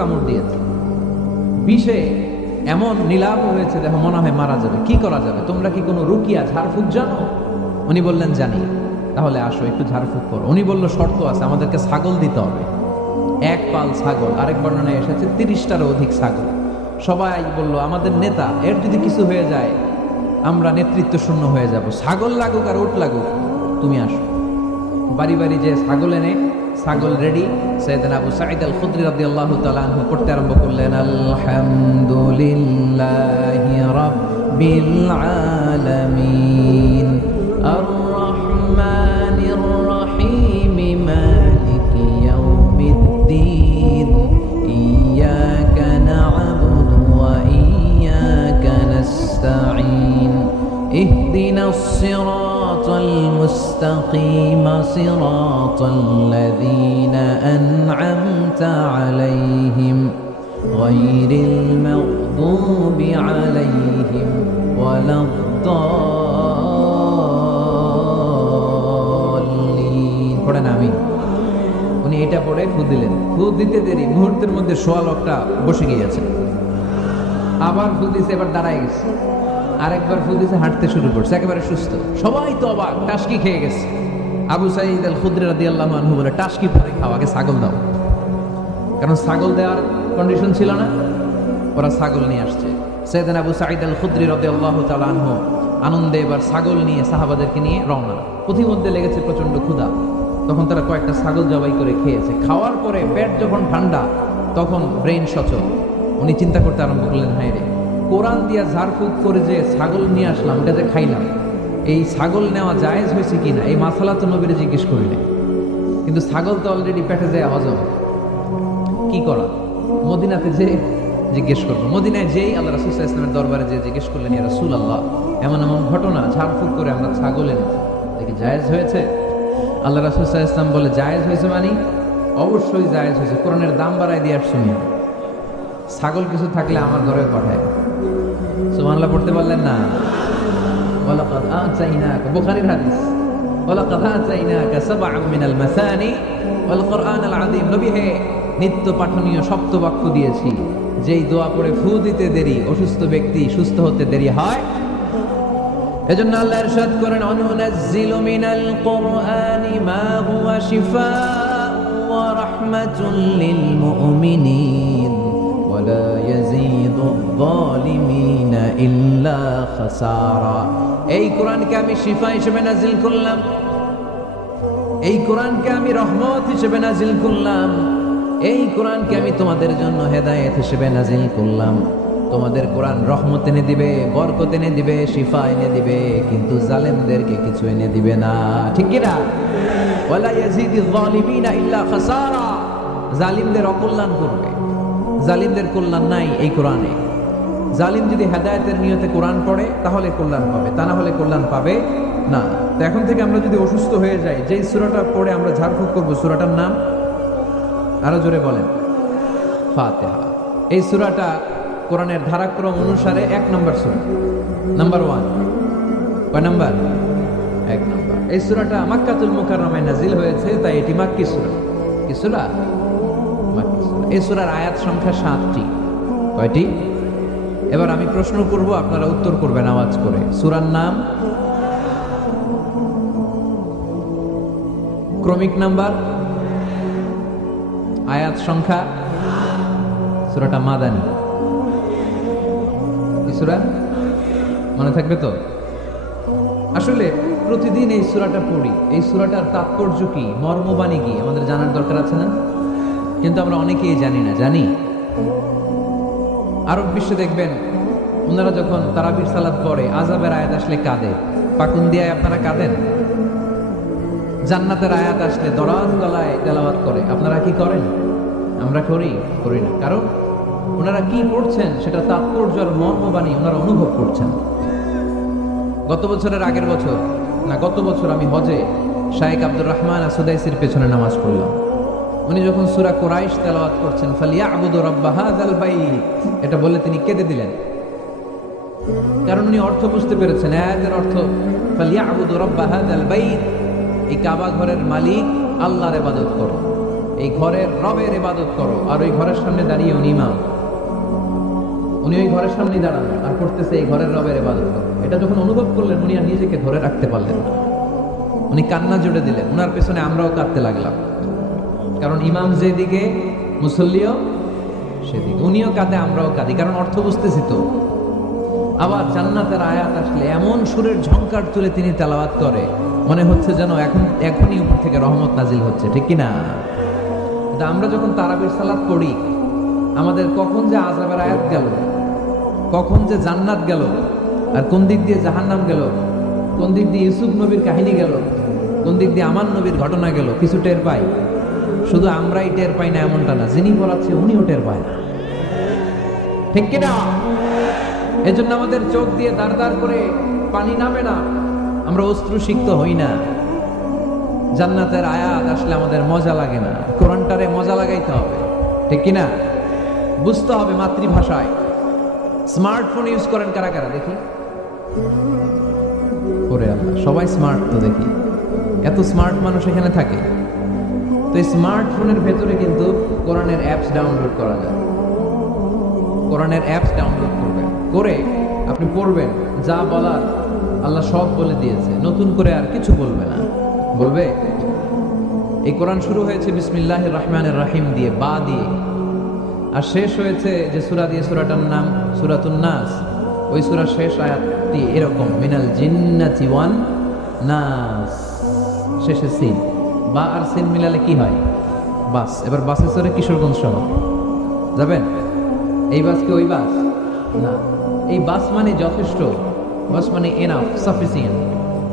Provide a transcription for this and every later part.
কামড় দিয়েছে, বিষে এমন নীলাভ হয়েছে, দেখো মনে হয় মারা যাবে। কি করা যাবে? তোমরা কি কোনো রুকিয়া ঝাড়ফুঁক জানো? উনি বললেন জানি। তাহলে আসো একটু ঝাড়ফুঁক করো। উনি বলল শর্ত আছে, আমাদেরকে ছাগল দিতে হবে, এক পাল ছাগল। আরেক বর্ণনায় এসেছে 30টারও অধিক ছাগল। সবাই বলল আমাদের নেতা, এর যদি কিছু হয়ে যায় আমরা নেতৃত্ব শূন্য হয়ে যাব, ছাগল লাগুক আর উট লাগুক, তুমি আসো। বাড়ি বাড়ি যে ছাগল এনে, ছাগল রেডি। সাইয়েদনা আবু সাঈদ আল খুদরি রাদিয়াল্লাহু তাআলা আনহু পড়তে আরম্ভ করলেন, আলহামদুলিল্লাহি রাব্বিল আলামিন আর রহমানির রহিম মালিকি ইয়াউমিদ্দিন ইয়্যাকা না'বুদু ওয়া ইয়্যাকা নাস্তাঈন ইহদিনাস সিরাতাল মুস্তাকিম সিরাতাল লাযীনা আন'আমতা আলাইহিম গায়রিল মাগদুবি আলাইহিম ওয়ালাদ-দাল্লিন। পড়েন আমিন। উনি এটা পড়ে ফু দিলেন। ফু দিতে দেরি, মুহূর্তের মধ্যে সোয়া লোকটা বসে গিয়েছে। আবার ফু দিছে, এবার দাঁড়ায় গেছে। আরেকবার ফু দিছে, হাঁটতে শুরু করছে, একেবারে সুস্থ। সবাই তো অবাক, টাসকি খেয়ে গেছে। আবু সাঈদ আল খুদরি রাদিয়াল্লাহু আনহু বলে, টাসকি পরে খাও, আগে ছাগল দাও। কারণ ছাগল দেওয়ার কন্ডিশন ছিল না, ওরা ছাগল নিয়ে আসছে। সাইয়েদনা আবু সাঈদ আল খুদরি রাদিয়াল্লাহু তাআলা আনহু আনন্দে এবার ছাগল নিয়ে সাহাবাদেরকে নিয়ে রওনা। পথিমধ্যে লেগেছে প্রচন্ড ক্ষুধা, তখন তারা কয়েকটা ছাগল জবাই করে খেয়েছে। খাওয়ার পরে পেট যখন ঠান্ডা, তখন ব্রেইন সচল। উনি চিন্তা করতে আরম্ভ করলেন, হায় রে, কোরআন দিয়া ঝাড়ফুঁক করে যে ছাগল নিয়ে আসলাম, এটা যে খাইলাম, এই ছাগল নেওয়া জায়েজ হয়েছে কিনা এই মাসালা তো নবীরে জিজ্ঞেস করি নাই। কিন্তু ছাগল তো অলরেডি পেটে যায় হজম, কি করা? মদিনাতে যে জিজ্ঞেস করবো। মদিনায় যেই আল্লাহ রাসূল সাল্লাল্লাহু আলাইহি ওয়াসাল্লামের দরবারে যে জিজ্ঞেস করলেন, ইয়া রাসূলুল্লাহ, এমন এমন ঘটনা, ঝাড়ফুঁক করে আমরা ছাগল এনেছি, দেখি জায়েজ হয়েছে? আল্লাহ রাসূল সাল্লাল্লাহু আলাইহি ওয়াসাল্লাম বলে, জায়েজ হয়েছে মানে? অবশ্যই জায়েজ হয়েছে, কোরআনের দাম বাড়ায় দিয়ে আসছি। ছাগল কিছু থাকলে আমার ঘরে পাঠায়। সুবহানাল্লাহ পড়তে পারলেন না? ওয়ালাকাদ আতাইনাকা, বুখারীর হাদিস, ওয়ালাকাদ আতাইনাকা সাবআম মিনাল মাসানি ওয়াল কুরআনাল আযীম। নবী হে, নিত্য পাঠনীয় সপ্তবাক্য দিয়েছি, যেই দোয়া পড়ে ফু দিতে দেরি অসুস্থ ব্যক্তি সুস্থ হতে দেরি হয়। এজন্য আল্লাহ ইরশাদ করেন, অনুনাজ্জিলু মিনাল কুরআনি মা হুয়া শিফাa'un ওয়া রাহমাতুল লিল মুমিনিন ওয়া লা ইয়াজিদুয যালিমিনা ইল্লা খাসারা। এই কোরআনকে আমি শিফা হিসেবে নাজিল করলাম, এই কোরআনকে আমি রহমত হিসেবে নাজিল করলাম, এই কোরআনকে আমি তোমাদের জন্য হেদায়েত হিসেবে নাজিল করলাম। তোমাদের কোরআন রহমত এনে দিবে, বরকত এনে দিবে, শিফা এনে দিবে, কিন্তু জালেমদেরকে কিছু এনে দিবে না। ঠিক কি না? ওয়ালা ইয়াজিদিয যালিমিনা ইল্লা খাসারা। জালিমদের অকল্যাণ করবে, জালিমদের কল্যাণ নাই এই কোরআনে। জালিম যদি হেদায়েতের নিয়তে কোরআন পড়ে তাহলে কল্যাণ পাবে, তা না হলে কল্যাণ পাবে না। তো এখন থেকে আমরা যদি অসুস্থ হয়ে যাই, যেই সূরাটা পড়ে আমরা ঝাড়ফুঁক করবো, সূরাটার নাম আরো জোরে বলেন, ফাতিহা। এই সূরাটা কোরআনের ধারাক্রম অনুসারে 1 নম্বর সূরা, নাম্বার 1। কয় নাম্বার? 1 নম্বর। এই সূরাটা মক্কাতুল মুকাররমায় নাজিল হয়েছে, তাই এটি মাক্কি সূরা। কি সূরা? মাক্কি সূরা। এই সূরার আয়াত সংখ্যা 7টি। কয়টি? এবার আমি প্রশ্ন করব, আপনারা উত্তর করবেন আওয়াজ করে। সূরার নাম, ক্রমিক নাম্বার, আয়াত সংখ্যা। সূরাটা মাদানী। কি সূরা? মনে থাকবে তো? আসলে প্রতিদিন এই সূরাটা পড়ি, এই সূরাটার তাৎপর্য কি, মর্মবাণী কি আমাদের জানার দরকার আছে না? কিন্তু আমরা অনেকেই জানি না। জানি? আরব বিশ্বে দেখবেন, ওনারা যখন তারাবির সালাত পড়ে, আযাবের আয়াত আসলে কাঁদে। পাকুন্দিয়ায় আপনারা কাঁদেন? জান্নাতের আয়াত আসলে দরাজ গলায় তেলাওয়াত করে। আপনারা কি করেন? আমরা করি না। কারণ ওনারা কি পড়ছেন সেটা তাৎপর্য আর মর্মবাণী ওনারা অনুভব করছেন। গত বছরের আগের বছর না, গত বছর আমি হজে শায়েখ আব্দুর রহমান আসুদাইসির পেছনে নামাজ পড়লাম। উনি যখন সূরা কুরাইশ তেলাওয়াত করছেন, ফালিয়াবুদু রাব্ব হাযাল বাইত, এটা বলে তিনি কেঁদে দিলেন। কারণ উনি অর্থ বুঝতে পেরেছেন, আয়াতের অর্থ ফালিয়াবুদু রাব্ব হাযাল বাইত, এই কাবা ঘরের মালিক আল্লাহর ইবাদত করো। এই ঘরের রবের ইবাদত করো। আর ওই ঘরের সামনে দাঁড়িয়ে উনি ইমাম, উনি ওই ঘরের সামনে দাঁড়ানো আর করতেছে এই ঘরের রবের ইবাদত করো। এটা যখন অনুভব করলেন উনি আর নিজেকে ধরে রাখতে পারলেন না, উনি কান্না জুড়ে দিলেন। উনার পেছনে আমরাও কাঁদতে লাগলাম, কারণ ইমাম যেদিকে মুসল্লিও সেদিকে, উনিও কাঁদে আমরাও কাঁদি, কারণ অর্থ বুঝতেছি তো। আবার জান্নাতের আয়াত আসলে এমন সুরের ঝংকার তুলে তিনি তেলাওয়াত করে, মনে হচ্ছে যেন এখনই উপর থেকে রহমত নাজিল হচ্ছে, ঠিক কিনা? আমরা যখন তারাবির সালাত পড়ি, আমাদের কখন যে আযাবের আয়াত গেল, কখন যে জান্নাত গেল, আর কোন দিক দিয়ে জাহান্নাম গেল, কোন দিক দিয়ে ইউসুফ নবীর কাহিনী গেল, কোন দিক দিয়ে আমার নবীর ঘটনা গেল, কিছু টের পাই। শুধু আমরাই টের পাই না এমনটা না, যিনি পড়াচ্ছে উনিও টের পায় না, ঠিক কিনা? এজন্য আমাদের চোখ দিয়ে দাঁড় দাঁড় করে পানি নামে না, আমরা অশ্রুসিক্ত হই না। জান্নাতের আয়াত আসলে আমাদের মজা লাগে না, কোরআনটারে মজা লাগাইতে হবে, ঠিক কিনা? বুঝতে হবে মাতৃভাষায়। স্মার্টফোন ইউজ করেন কারা কারা দেখি? ওরে আল্লাহ, সবাই স্মার্ট তো দেখি, এত স্মার্ট মানুষ এখানে থাকে। তো এই স্মার্টফোনের ভেতরে কিন্তু কোরআনের অ্যাপস ডাউনলোড করা যায়। কোরআনের অ্যাপস ডাউনলোড করবেন, করে আপনি পড়বেন, যা বলার আল্লাহ সব বলে দিয়েছে, নতুন করে আর কিছু বলবে না। বলবে এই কোরআন শুরু হয়েছে বিসমিল্লাহির রহমানির রহিম দিয়ে, বা দিয়ে, আর শেষ হয়েছে যে সূরা দিয়ে, সূরাটার নাম সূরাতুন নাস। ওই সূরার শেষ আয়াতটি এরকম, মিনাল জিন্নাতি ওয়ান নাস, শেষে সিন। বা আর সিন মিলালে কি হয়? বাস। এবার বাসে চড়ে কিশোরগঞ্জ শহর যাবেন, এই বাস কি ওই বাস না, এই বাস মানে যথেষ্ট, বাস মানে এনাফ, সাফিসিয়েন্ট।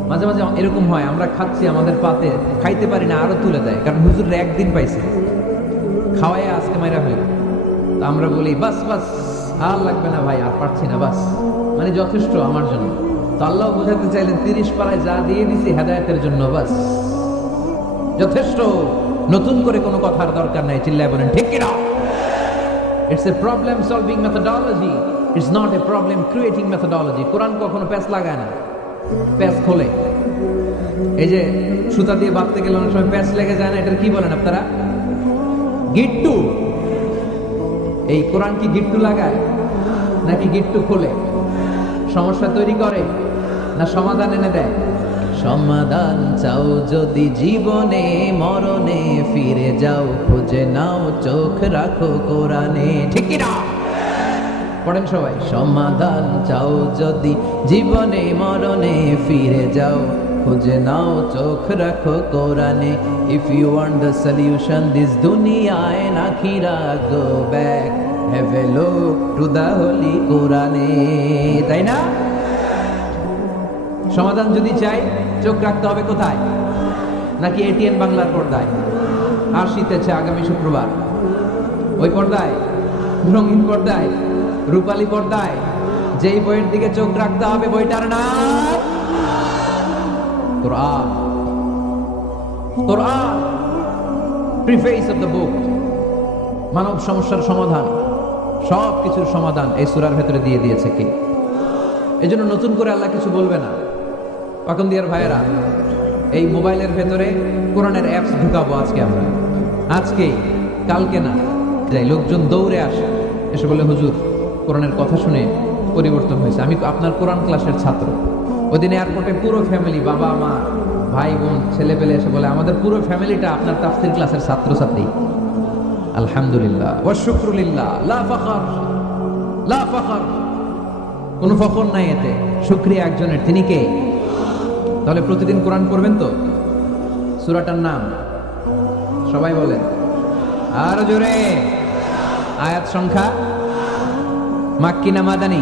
মাঝে মাঝে এরকম হয়, আমরা খাচ্ছি, আমাদের পাতে খাইতে পারি না, আরো তুলে দেয়, কারণ হুজুর একদিন পাইছে, খাওয়াই আজকে মাইরা ফেলে। তো আমরা বলি বাস বাস, আর লাগবে না ভাই, আর পারছি না, বাস মানে যথেষ্ট আমার জন্য। তো আল্লাহ বোঝাতে চাইলেন 30 পারায় যা দিয়ে দিছি হেদায়েতের জন্য, বাস যথেষ্ট, নতুন করে কোনো কথার দরকার নাই। চিল্লায় বলেন ঠিক কিনা? It's a problem solving methodology, it's not a problem creating methodology. কোরআন কখনো প্যাচ লাগায় না, প্যাচ খোলে। এই যে সুতা দিয়ে বাঁধতে গেলে অনেক সময় প্যাচ লেগে যায় না, এটার কি বলেন আপনারা? গিট্টু। এই কোরআন কি গিট্টু লাগায় নাকি গিট্টু খোলে? সমস্যা তৈরি করে না সমাধান এনে দেয়? সমাধান চাও যদি জীবনে মরণে, ফিরে যাও খুঁজে নাও, চোখ রাখো কোরআনে, ঠিক কি না? পড়েন সবাই। সমাধান চাও যদি জীবনে মরণে, ফিরে যাও খুঁজে নাও, চোখ রাখো কোরআনে। If you want the solution this দুনিয়ায় না আখিরা, go back, have a look to the holy কোরআনে, তাই না? সমাধান যদি চাই, চোখ রাখতে হবে কোথায়? নাকি এটিএন বাংলার পর্দায়? আর শীতেছে আগামী শুক্রবার ওই পর্দায়, রঙিন পর্দায়, রূপালী পর্দায়। যেই বইয়ের দিকে চোখ রাখতে হবে, বইটার নাম কোরআন। কোরআন, প্রিফেস অফ দ্য বুক। মানব সমস্যার সমাধান, সব কিছুর সমাধান এই সূরার ভেতরে দিয়ে দিয়েছে কে? এজন্য নতুন করে আল্লাহ কিছু বলবে না। পাকন্দিয়ার ভাইয়েরা, এই মোবাইলের ভেতরে কোরআনের অ্যাপস ঢুকাবো আজকে আমরা, আজকে, কালকে না। যাই লোকজন দৌড়ে আসে, এসে বলে হুজুর কোরআনের কথা শুনে পরিবর্তন হয়েছে, আমি আপনার কোরআন ক্লাসের ছাত্র। ওদিন এয়ারপোর্টে পুরো ফ্যামিলি, বাবা মা ভাই বোন ছেলে পেলে এসে বলে আমাদের পুরো ফ্যামিলিটা আপনার তাফসীর ক্লাসের ছাত্রছাত্রী। আলহামদুলিল্লাহ ওয়া শুকরুলিল্লাহ, লা ফাখর, লা ফাখর, কোনো ফখর নাই এতে, শুকরিয়া একজনের, তিনি কে? তাহলে প্রতিদিন কোরআন পড়বেন তো? সূরাটার নাম সবাই বলেন আরো জোরে। আয়াত সংখ্যা মাক্কি না মাদানী?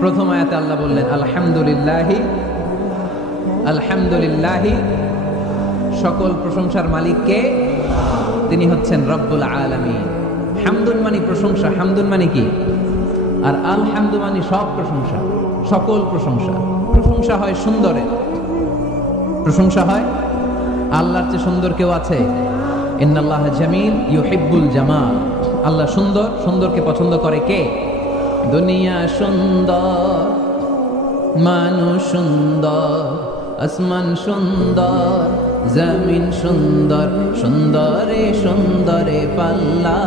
প্রথম আয়াতে আল্লাহ বললেন আলহামদুলিল্লাহি, আলহামদুলিল্লাহি, সকল প্রশংসার মালিক কে? তিনি হচ্ছেন রব্বুল আলামিন। হামদুন মানে প্রশংসা, হামদুন মানে কি? আর আলহামদু মানে সব প্রশংসা, সকল প্রশংসা। প্রশংসা হয় সুন্দরের, প্রশংসা হয় আল্লাহর চেয়ে সুন্দর কেউ আছে? ইন্নাল্লাহ জামিল ইউহিব্বুল জামাল। আল্লাহ সুন্দর, সুন্দরকে পছন্দ করে কে? দুনিয়া সুন্দর, মানুষ সুন্দর, আসমান সুন্দর, জমিন সুন্দর সুন্দরে সুন্দরে পাল্লা,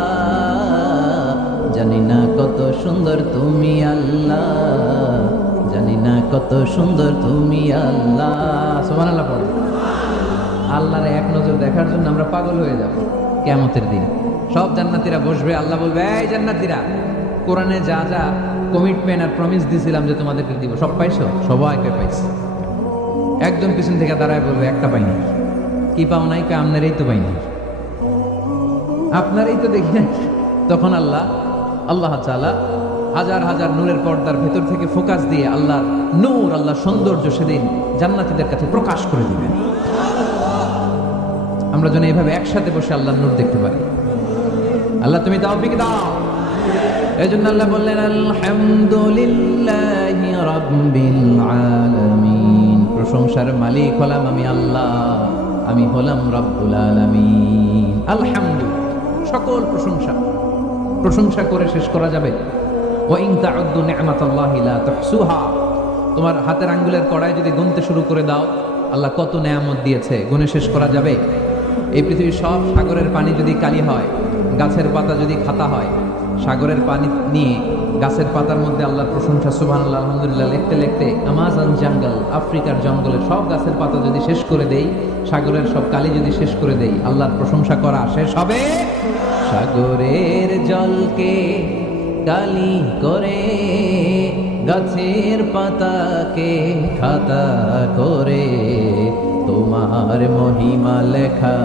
জানি না কত সুন্দর তুমি আল্লাহ, জানি না কত সুন্দর তুমি আল্লাহ। সুবহানাল্লাহ পড়ে। আল্লাহর এক নজর দেখার জন্য আমরা পাগল হয়ে যাব কিয়ামতের দিন। সব জান্নাতীরা বসবে, আল্লাহ বলবে, এই জান্নাতীরা, কোরআনে যা যা কমিটমেন্ট আর প্রমিস দিয়েছিলাম যে তোমাদেরকে দিব, সব পাইছো? সবাইকে পাইছি। একজন পিছন থেকে দাঁড়ায় বলবে, একটা পাইনি। কি পাও নাই? আপনারাই তো পাইনি, আপনারাই তো দেখি নাই। তখন আল্লাহ তাআলা হাজার হাজার নূরের পর্দার ভেতর থেকে ফোকাস দিয়ে আল্লাহর নূর, আল্লাহর সৌন্দর্য সেদিন জান্নাতীদের কাছে প্রকাশ করে দিবেন। আমরা যেন এইভাবে একসাথে বসে আল্লাহর নূর দেখতে পারি। আল্লাহ তুমি তৌফিক দাও। এজন্য আল্লাহ বললেন, আলহামদুলিল্লাহি রাব্বিল আলামিন, প্রশংসার মালিক হলাম আমি আল্লাহ, আমি হলাম রব্বুল আলামিন। আলহামদুলিল্লাহ, সকল প্রশংসা করে শেষ করা যাবে। ওয়া ইন তাউদ্দু নি'মাতাল্লাহি লা তুহসুহা, তোমার হাতের আঙ্গুলের কড়ায় যদি গুনতে শুরু করে দাও আল্লাহ কত নেয়ামত দিয়েছে, গুনে শেষ করা যাবে? এই পৃথিবীর সব সাগরের পানি যদি কালি হয়, গাছের পাতা যদি খাতা হয়, সাগরের পানি নিয়ে গাছের পাতার মধ্যে আল্লাহর প্রশংসা সুবহানাল্লাহ আলহামদুলিল্লাহ লিখতে লিখতে আমাজন জঙ্গল, আফ্রিকার জঙ্গলের সব গাছের পাতা যদি শেষ করে দেই, সাগরের সব কালি যদি শেষ করে দেই, আল্লাহর প্রশংসা করা শেষ হবে? সাগরের জলকে কালি করে, গাছের পাতাকে খাতা করে, তোমার মহিমা লেখা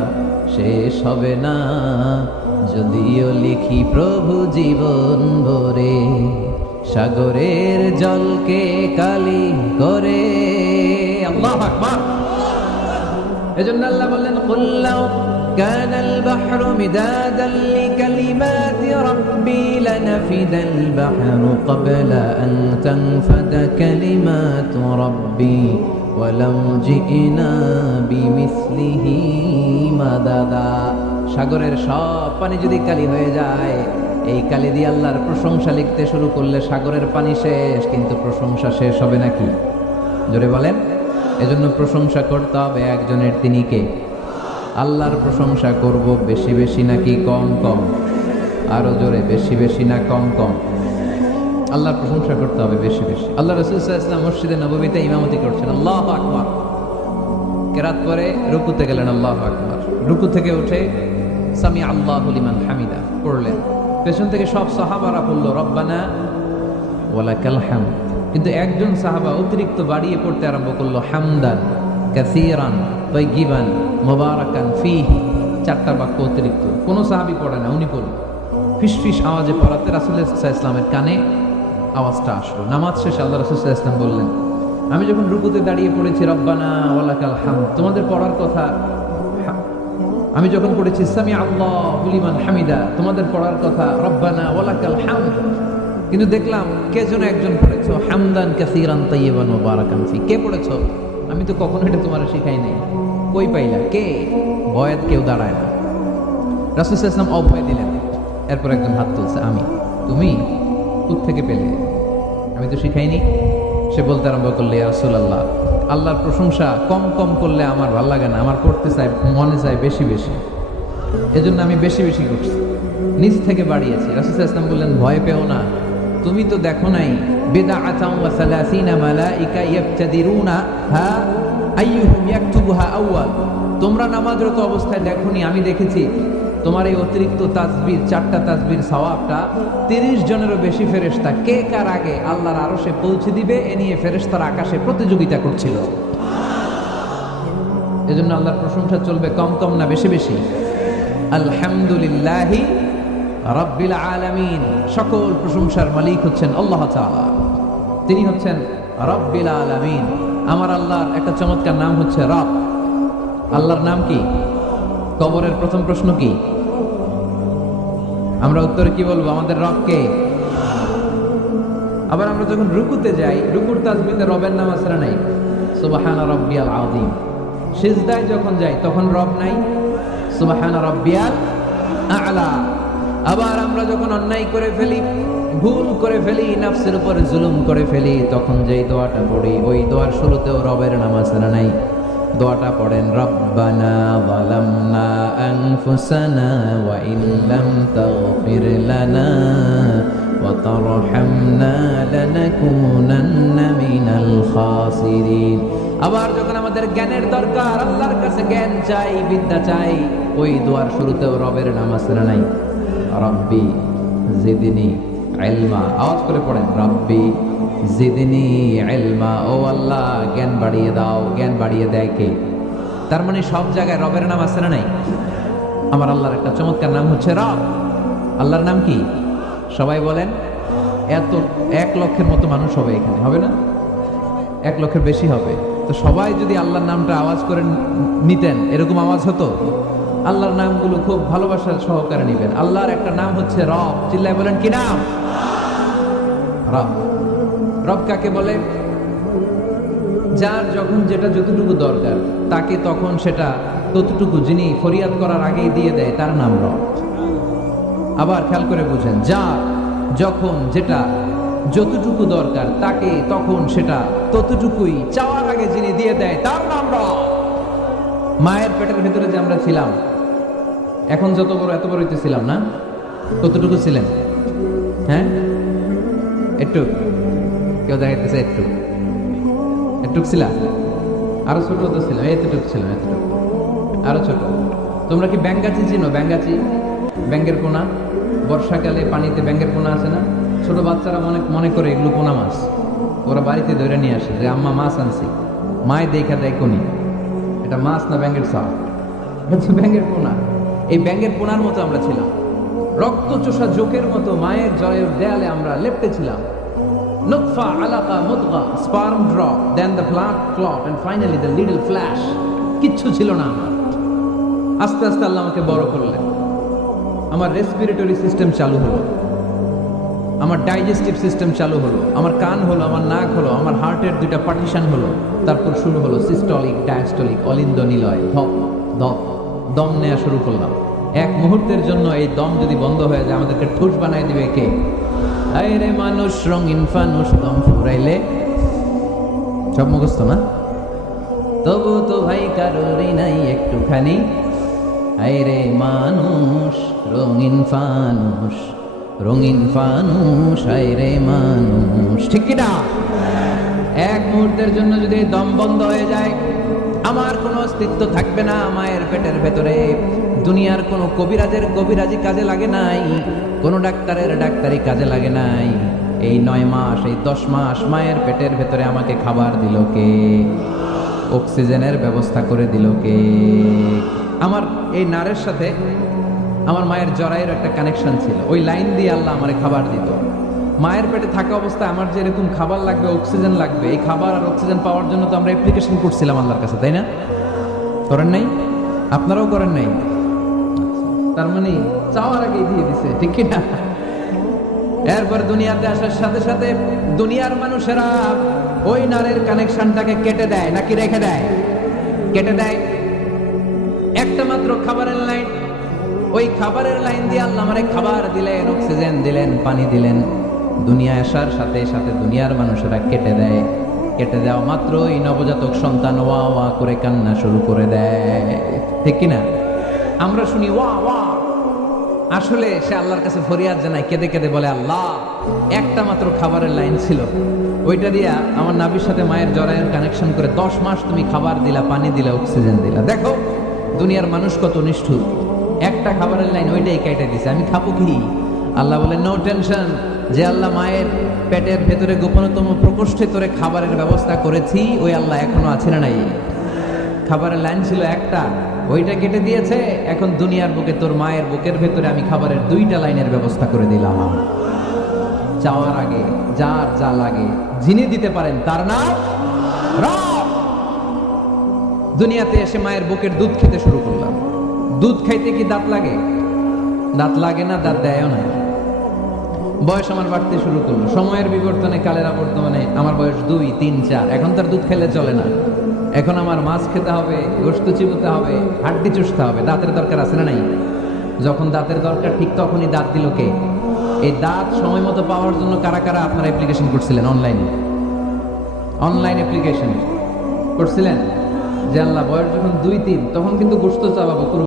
শেষ হবে না, যদিও লিখি প্রভু জীবন ভরে। সাগরের জলকে কালি করে। আল্লাহু আকবার। এজন্য আল্লাহ বললেন, কুল লাউ কানাল বাহরু মিদাদান লিকালিমাতি রাব্বি লানাফিদাল বাহরু ক্বাবলা আন তানফাদা কালিমাতু রাব্বি ওয়ালাউ জি'না বিমিসলিহি মাদাদা। সাগরের সব পানি যদি কালি হয়ে যায়, এই কালি দিয়ে আল্লাহর প্রশংসা লিখতে শুরু করলে সাগরের পানি শেষ, কিন্তু প্রশংসা শেষ হবে নাকি? জোরে বলেন। এজন্য প্রশংসা করতে হবে একজনের, তিনি কে? আল্লাহর প্রশংসা করব বেশি বেশি নাকি কম কম? আরো জোরে, বেশি বেশি না কম কম? আল্লাহর প্রশংসা করতে হবে বেশি বেশি। আল্লাহ রাসূল সাল্লাল্লাহু আলাইহি ওয়াসাল্লাম মসজিদে নববীতে ইমামতি করছেন, আল্লাহু আকবার। কেরাত করে রুকুতে গেলেন, আল্লাহু আকবার। রুকু থেকে উঠে সামি আল্লাহু লিমান হামিদা পড়লেন। পেছন থেকে সব সাহাবারা পড়ল রব্বানা ওয়ালাকাল হামদ, কিন্তু একজন সাহাবা অতিরিক্ত বাড়িয়ে পড়তে আরম্ভ করলো হামদান কাসীরান তাইয়িবান মুবারাকান ফীহি। চারটা বাক্য অতিরিক্ত, কোনো সাহাবী পড়ে না, উনি পড়লেন। ফিসফিস আওয়াজে পড়াতে রাসূলুল্লাহ সাল্লাল্লাহু আলাইহি ওয়াসাল্লামের কানে আওয়াজটা আসলো। নামাজ শেষে আল্লাহ রাসূল সাল্লাল্লাহু আলাইহি ওয়াসাল্লাম বললেন, আমি যখন রুকুতে দাঁড়িয়ে পড়েছি রব্বানা ওয়ালাকাল হামদ, তোমাদের পড়ার কথা, আমি যখন পড়েছি সামি আল্লাহু লিমান হামিদা, তোমাদের পড়ার কথা রব্বানা ওয়ালাকাল হামদ, কিন্তু দেখলাম কে যেন একজন পড়েছো হামদান কাসীরান তাইয়িবান মুবারাকান ফি। কে পড়েছো? আমি তো কখনো এটা তোমার শিখাই নাই। কই পাইলা? কে? ভয়েত কেউ দাঁড়ায় না। রাসূল সাল্লাল্লাহু আলাইহি ওয়াসাল্লাম অভয় দিলেন। এরপর একজন হাত তুলছে, আমি। তুমি কোত্থেকে পেলে? আমি তো শিখাইনি। সে বলতে আরম্ভ করলে, ইয়া রাসূলুল্লাহ, আল্লাহর প্রশংসা কম কম করলে আমার ভালো লাগে না, আমার করতে চাই, মনে চাই বেশি বেশি, এজন্য আমি বেশি বেশি করছি, নিজ থেকে বাড়িয়েছি। রাসূল সাল্লাল্লাহু আলাইহি ওয়াসাল্লাম বললেন, ভয় পেও না, তুমি তো দেখো নাই বিদআতান ওয়া সালাসিনা মালাইকা ইয়াবতাদিরুনা হা আইয়ুহুম ইয়াকতুবুহা আউয়াল। তোমরা নামাজরত অবস্থায় দেখোনি, আমি দেখেছি তোমার এই অতিরিক্ত তাসবিহ, 4টা তাসবির সওয়াবটা 30 জনেরও বেশি ফেরেশতা কে কার আগে আল্লাহর আরশে পৌঁছে দিবে এ নিয়ে ফেরেশতারা আকাশে প্রতিযোগিতা করছিল। এজন্য আল্লাহর প্রশংসা চলবে কম কম না বেশি বেশি? আলহামদুলিল্লাহি রাব্বিল আলামিন, সকল প্রশংসার মালিক হচ্ছেন আল্লাহ তাআলা, তিনি হচ্ছেন রাব্বিল আলামিন। আমার আল্লাহর একটা চমৎকার নাম হচ্ছে রব। আল্লাহর নাম কি? কবরের প্রথম প্রশ্ন কি? আমরা উত্তরে কি বলবো? আমাদের রব কে? আবার আমরা যখন রুকুতে যাই, রুকুর তাসবিহতে রবের নাম আছে না নাই? সুবহানা রাব্বিয়াল আযীম। সিজদায় যখন যাই তখন রব নাই? সুবহানা রাব্বিয়াল আ'লা। আবার আমরা যখন অন্যায় করে ফেলি, ভুল করে ফেলি, নফসের উপরে জুলুম করে ফেলি, তখন যেই দোয়াটা পড়ি ওই দোয়ার শুরুতেও রবের নাম আছে না নাই? দোয়াটা পড়েন, রব্বানা যালামনা আনফুসানা ওয়া ইল্লাম তাগফির লানা ওয়া তারহামনা লানাকুনান্না মিনাল খাসিরিন। আবার যখন আমাদের জ্ঞানের দরকার, আল্লাহর কাছে জ্ঞান চাই, বিদ্যা চাই, ওই দোয়ার শুরুতেও রবের নাম আছে না নাই? রব্বি জিদনি ইলমা। আওয়াজ করে পড়েন, রব্বি জিদনি ইলমা। ও আল্লাহ, জ্ঞান বাড়িয়ে দাও। জ্ঞান বাড়িয়ে দেয় কে? তার মানে সব জায়গায় রবের নাম আছে না নাই? আমার আল্লাহর একটা চমৎকার নাম হচ্ছে রব। আল্লাহর নাম কি? সবাই বলেন। এত 1 লক্ষের মতো মানুষ হবে এখানে, হবে না? 1 লক্ষের বেশি হবে। তো সবাই যদি আল্লাহর নামটা আওয়াজ করে নিতেন, এরকম আওয়াজ হতো। আল্লাহর নামগুলো খুব ভালোবাসার সহকারে নিবেন। আল্লাহর একটা নাম হচ্ছে রব। চিল্লায় বলেন, কি নাম? রব। রব কাকে বলে? যার যখন যেটা যতটুকু দরকার, তাকে তখন সেটা ততটুকু, যিনি ফরিয়াদ করার আগেই দিয়ে দেয়, তার নাম রব। আবার খেয়াল করে বুঝেন, যার যখন যেটা যতটুকু দরকার, তাকে তখন সেটা ততটুকুই চাওয়ার আগে যিনি দিয়ে দেয়, তার নাম রব। মায়ের পেটের ভেতরে যে আমরা ছিলাম, এখন যত বড় এত বড় ছিলাম না? কতটুকু ছিলেন? হ্যাঁ, একটু। কেউ দেখাইতেছে একটু একটু ছিলাম। আরো ছোট তো ছিলাম, এতটুকু ছিলাম, এতটুকু। আরো ছোট। তোমরা কি ব্যাঙ্গাচি চিনো? ব্যাঙ্গাচি, ব্যাঙ্গের পোনা। বর্ষাকালে পানিতে ব্যাঙ্গের পোনা আছে না? ছোট বাচ্চারা মনে করে এগুলো পোনা মাছ। ওরা বাড়িতে ধরে নিয়ে আসে যে আম্মা মাছ আনছি। মায় দেখা দেয় কোনি, এটা মাছ না ব্যাঙ্গের সাপ? ব্যাঙ্গের পোনা। এই ব্যাঙ্গের পোনার মতো আমরা ছিলাম, রক্ত চোষা জোকের মতো মায়ের জয়ের দেয়ালে আমরা লেপ্টে ছিলাম। নুতফা, আলাকা, মুদগা, sperm drop, then the blood clot and finally the little flesh. কিচ্ছু ছিল না আমার। আস্তে আস্তে আল্লাহ আমাকে বড় করলেন। আমার রেসপিরেটরি সিস্টেম চালু হলো, আমার ডাইজেস্টিভ সিস্টেম চালু হলো, আমার কান হলো, আমার নাক হলো, আমার হার্টের 2টা পার্টিশন হলো। তারপর শুরু হলো সিস্টলিক, ডায়াস্টলিক, অলিন্দ নিলয়, ধপ ধপ দম নেওয়া শুরু করলাম। 1 মুহূর্তের জন্য এই দম যদি বন্ধ হয়ে যায়, আমাদেরকে ঠুস বানাই দিবে কে? আরে মানুষ রঙিন ফানুষ, দম ফুরাইলে সব মুখস্থ না? তবু তো ভাই কারোরই নাই একটুখানি। আরে মানুষ রঙিন ফানুষ, রঙিন ফানুষ, আরে মানুষ। ঠিক কি না? 1 মুহূর্তের জন্য যদি দম বন্ধ হয়ে যায়, আমার কোনো অস্তিত্ব থাকবে না মায়ের পেটের ভেতরে। দুনিয়ার কোনো কবিরাজের কবিরাজি কাজে লাগে নাই, কোনো ডাক্তারের ডাক্তারি কাজে লাগে নাই। এই 9 মাস, এই 10 মাস মায়ের পেটের ভেতরে আমাকে খাবার দিল কে? অক্সিজেনের ব্যবস্থা করে দিল কে? আমার এই নারের সাথে আমার মায়ের জরায়ের একটা কানেকশন ছিল। ওই লাইন দিয়ে আল্লাহ আমারে খাবার দিত। মায়ের পেটে থাকা অবস্থায় আমার যেরকম খাবার লাগবে, অক্সিজেন লাগবে, এই খাবার আর অক্সিজেন পাওয়ার জন্য তো আমরা অ্যাপ্লিকেশন করছিলাম আল্লাহর কাছে, তাই না? করেন নাই? আপনারাও করেন নাই? তার মানে চাওয়ার আগেই দিয়ে দিছে, ঠিক কি না? এরপর দুনিয়াতে আসার সাথে সাথে দুনিয়ার মানুষেরা ওই নারের কানেকশনটাকে কেটে দেয় নাকি রেখে দেয়? কেটে দেয়। একটা মাত্র খাবারের লাইন, ওই খাবারের লাইন দিয়ে আল্লাহ আমারে খাবার দিলেন, অক্সিজেন দিলেন, পানি দিলেন। দুনিয়া আসার সাথে সাথে দুনিয়ার মানুষেরা কেটে দেয়। কেটে দেওয়া মাত্র এই নবজাতক সন্তান ওয়া ওয়া করে কান্না শুরু করে দেয়, ঠিক কিনা? আমরা শুনি ওয়া ওয়া, আসলে সে আল্লাহর কাছে ফরিয়াদ জানায়, কেঁদে কেঁদে বলে, আল্লাহ একটা মাত্র খাবারের লাইন ছিল, ওইটা দিয়া আমার নাভির সাথে মায়ের জরায়ের কানেকশন করে 10 মাস তুমি খাবার দিলা, পানি দিলা, অক্সিজেন দিলা। দেখো দুনিয়ার মানুষ কত নিষ্ঠুর। একটা খাবারের লাইন ওইটাই কেটে দিছে, আমি খাবো কি? আল্লাহ বলে, নো টেনশন, যে আল্লাহ মায়ের পেটের ভেতরে গোপনতম প্রকোষ্ঠে তোরে খাবারের ব্যবস্থা করেছি, ওই আল্লাহ এখনো আছে না নাই? খাবারের লাইন ছিল একটা, ওইটা কেটে দিয়েছে। এখন দুনিয়ার বুকে তোর মায়ের বুকের ভেতরে আমি খাবারের 2টা লাইনের ব্যবস্থা করে দিলাম। চাওয়ার আগে যার যা লাগে যিনি দিতে পারেন তার নাম রব। দুনিয়াতে এসে মায়ের বুকের দুধ খেতে শুরু করলাম। দুধ খাইতে কি দাঁত লাগে? দাঁত লাগে না, দাঁত দেয়ও না। বয়স আমার বাড়তে শুরু করলো, সময়ের বিবর্তনে, কালের আবর্তমানে আমার বয়স 2, 3, 4। এখন তার দুধ খেলে চলে না। এখন আমার মাছ খেতে হবে, গোশত চিবোতে হবে, হাড্ডি চুষতে হবে। দাঁতের দরকার আছে না নাই? যখন দাঁতের দরকার ঠিক তখনই দাঁত দিল কে? এই দাঁত সময় মতো পাওয়ার জন্য কারা কারা আপনারা অ্যাপ্লিকেশন করছিলেন? অনলাইনে অ্যাপ্লিকেশন করছিলেন? যে আল্লাহ বয়স যখন 2-3 তখন কিন্তু গোশত চাবাবো